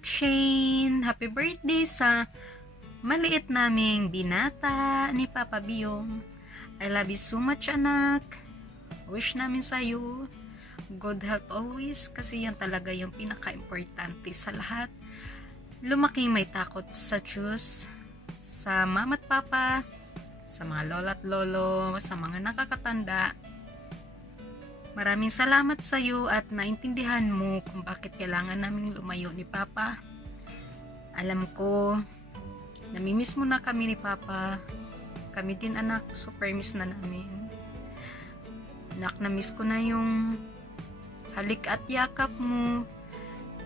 Nak Shane! Happy birthday sa maliit naming binata ni Papa Biyong. I love you so much, anak. Wish namin sa'yo good health always kasi yan talaga yung pinaka-importante sa lahat. Lumaking may takot sa Diyos, sa mama at papa, sa mga lola at lolo, sa mga nakakatanda. Maraming salamat sa iyo at naintindihan mo kung bakit kailangan naming lumayo ni Papa. Alam ko, namimiss mo na kami ni Papa. Kami din anak, super miss na namin. Anak, namiss ko na yung halik at yakap mo,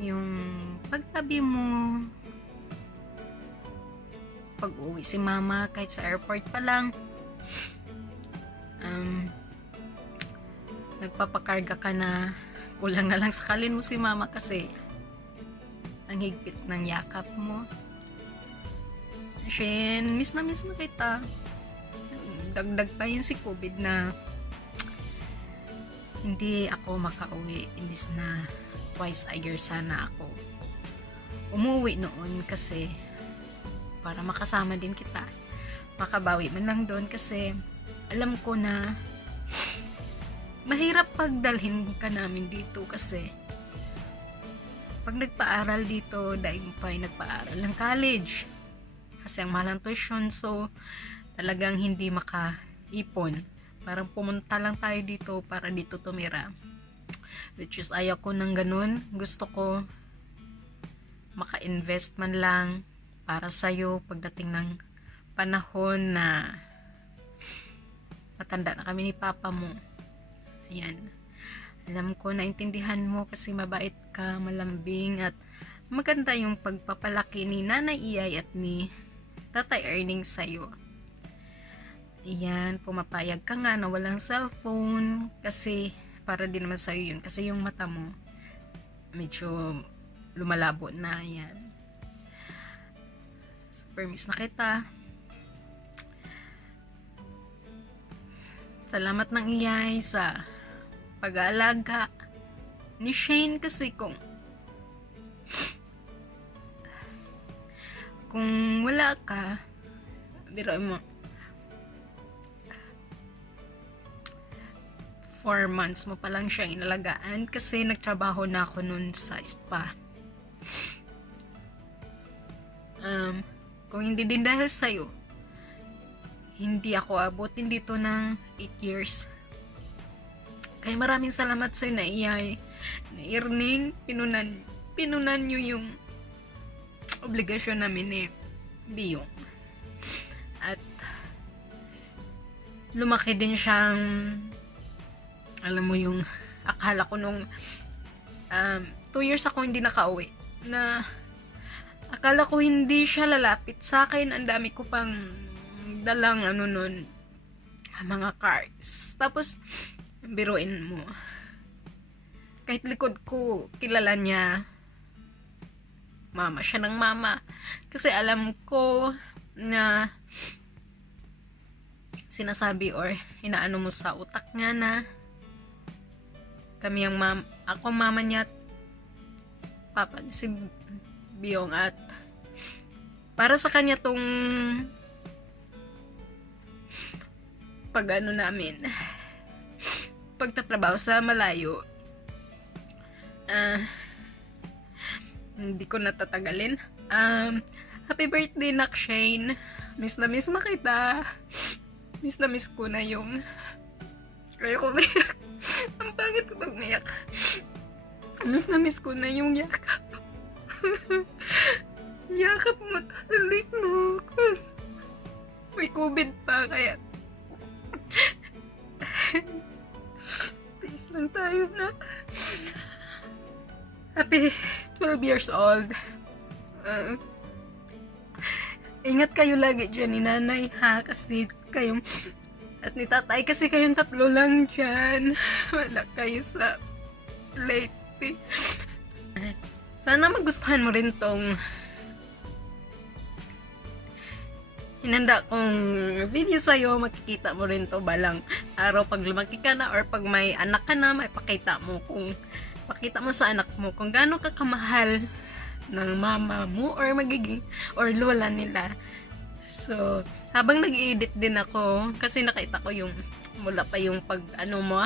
yung pagtabi mo, pag-uwi si Mama kahit sa airport pa lang. Nagpapakarga ka na, kulang na lang sakalin mo si Mama kasi ang higpit ng yakap mo. Shen, miss na kita. Dagdag pa yun si COVID na hindi ako makauwi, imbis na twice a year sana ako umuwi noon kasi para makasama din kita, makabawi man lang doon kasi alam ko na mahirap pagdalhin ka namin dito kasi pag nagpaaral dito, dahil mo pa nagpaaral ng college kasi ang mahal ng tuition, so talagang hindi makaipon. Parang pumunta lang tayo dito para dito tumira, which is ayaw ko ng ganun. Gusto ko maka-invest man lang para sa'yo pagdating ng panahon na matanda na kami ni Papa mo. Ayan. Alam ko, naintindihan mo kasi mabait ka, malambing, at maganda yung pagpapalaki ni Nanay Iyay at ni Tatay Erning sa'yo. Ayan, pumapayag ka nga na walang cellphone kasi para din naman sa'yo yun. Kasi yung mata mo, medyo lumalabo na. Ayan. Super miss na kita. Salamat ng Iyay sa pag-aalaga ni Shane kasi kung wala ka, biruin mo 4 months mo pa lang siyang inalagaan kasi nagtrabaho na ako nun sa spa. Kung hindi din dahil sa'yo, hindi ako abutin dito ng 8 years. Kaya maraming salamat sa'yo na Iyay, na Erning, pinunan nyo yung obligasyon namin ni Biyong. At lumaki din siyang, alam mo yung akala ko nung 2 years ako hindi nakauwi, na akala ko hindi siya lalapit sa akin. Ang dami ko pang dalang nun, mga cards. Tapos biruin mo, kahit likod ko kilala niya mama siya ng mama kasi alam ko na sinasabi or inaano mo sa utak nga na kami ang ako mama niya at papa si Biyong, at para sa kanya tong pag-ano namin, pagtatrabaho sa malayo, hindi ko natatagalin. Happy birthday, Nak Shane. Miss na kita. Miss na ko na yung ayoko umiyak. Ang pangit ko pag umiyak. Miss na ko na yung yakap. Yakap mo, halik mo. May COVID pa, kaya please lang tayo, Nak. Happy 12 years old. Ingat kayo lagi dyan ni Nanay, ha? Kasi kayong at ni Tatay, kasi kayong tatlo lang dyan. Wala kayo sa Leyte. Sana magustuhan mo rin tong hinanda kong video sa'yo. Makikita mo rin to balang araw pag lumaki ka na or pag may anak ka na, may pakita mo sa anak mo kung gaano ka kamahal ng mama mo or magiging or lola nila. So, habang nag-edit din ako, kasi nakita ko yung mula pa yung pag ano mo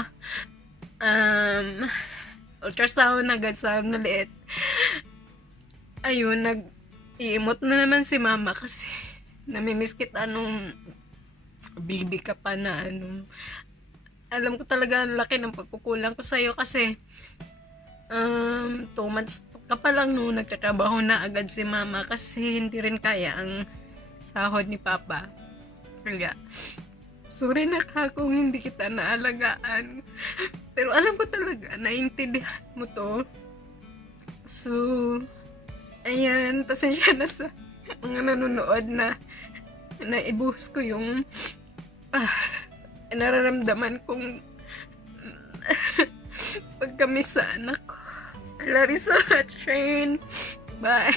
ultrasound agad sa maliit. Ayun, nag-iimot na naman si mama kasi namimiss kita nung baby ka pa na ano. Alam ko talaga ang laki ng pagkukulang ko sa'yo kasi 2 months ka pa lang nung nagtatrabaho na agad si mama kasi hindi rin kaya ang sahod ni papa. Kaya, sorry na ka kung hindi kita naalagaan. Pero alam ko talaga, naintindihan mo to. So, ayan, pasensya na sa mga nanonood na naibuhos ko yung nararamdaman kong pagkamis sa anak ko. I love you so much, Shane. Bye.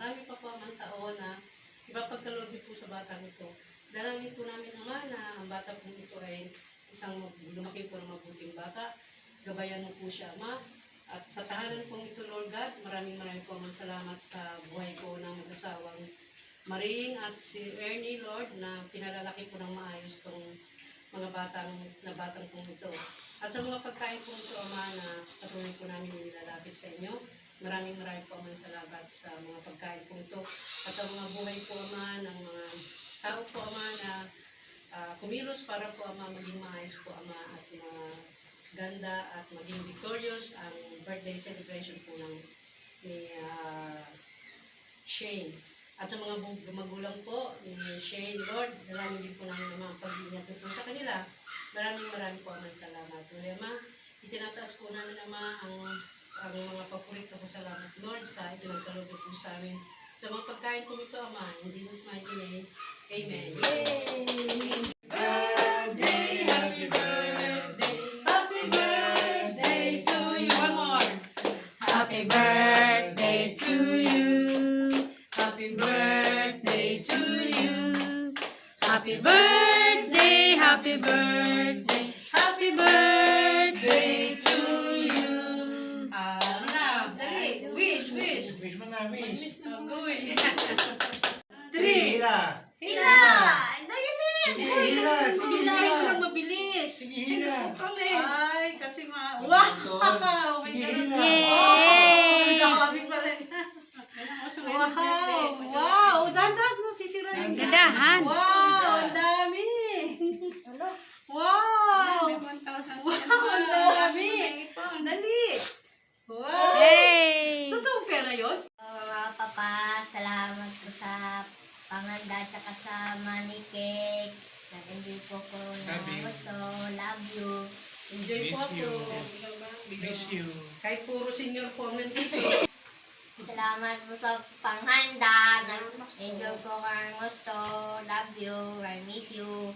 marami pa po ang taon na ipapagkaloob niyo po sa batang ito. Dalangin po namin, Ama, na ang bata po ito ay isang lumaki po ng mabuting bata. Gabayan mo po siya, Ama. At sa tahanan pong ito, Lord God, maraming po ang salamat sa buhay ko ng mag-asawang Maring at si Ernie, Lord, na pinalalaki po ng maayos tong mga batang pong ito. At sa mga pagkain po ito, Ama, na patuloy po namin nilalapit sa inyo. Maraming po ang salamat sa mga pagkain po ito. At ang mga buhay po, Ama, ng mga tao po, Ama, na kumilos para po, Ama, maging maayos po, Ama, at ganda at maging victorious ang birthday celebration po ni Shane. At sa mga magulang po ni Shane, Lord, dalangin din po namin ang mga pag-iingat po sa kanila. Maraming po ang salamat. Lord, Ama, itinataas po namin, Ama, ang mga paborito sa salamat, Lord, sa ipinagkaloob po sa amin. Sa mga pagkain po ito, Ama, in Jesus' mighty name, Amen. Yay! Birthday, happy birthday, happy birthday to you. One more. Happy birthday to you. Happy birthday to you. Happy birthday, happy birthday, happy birthday to you. Ano na? Dali. Wish. Wish mo na, wish. Agoy. Sige, hila. Hila! Sige, hila. Sige, Hila, ito hila. lang mabilis. Sige, hila. Ay, kasi wow! Sige, May ganun. hila. Ang dami pala. Wow! Dahan-dahan mo, sisirain ka. Dahan. Wow! Ang dami! Wow! Wow! Ang dami! Dali! Wow! Hey! Totoong pera yun? Mga papa, salamat po sa panganda at saka sa money cake. Nag-enjoy po ko na gusto. Love you. Enjoy po Miss you. ako. Miss you. Kahit puro senior po ang nandito. Salamat po sa panghanda. Nag-enjoy po ko ng gusto. Love you. I miss you.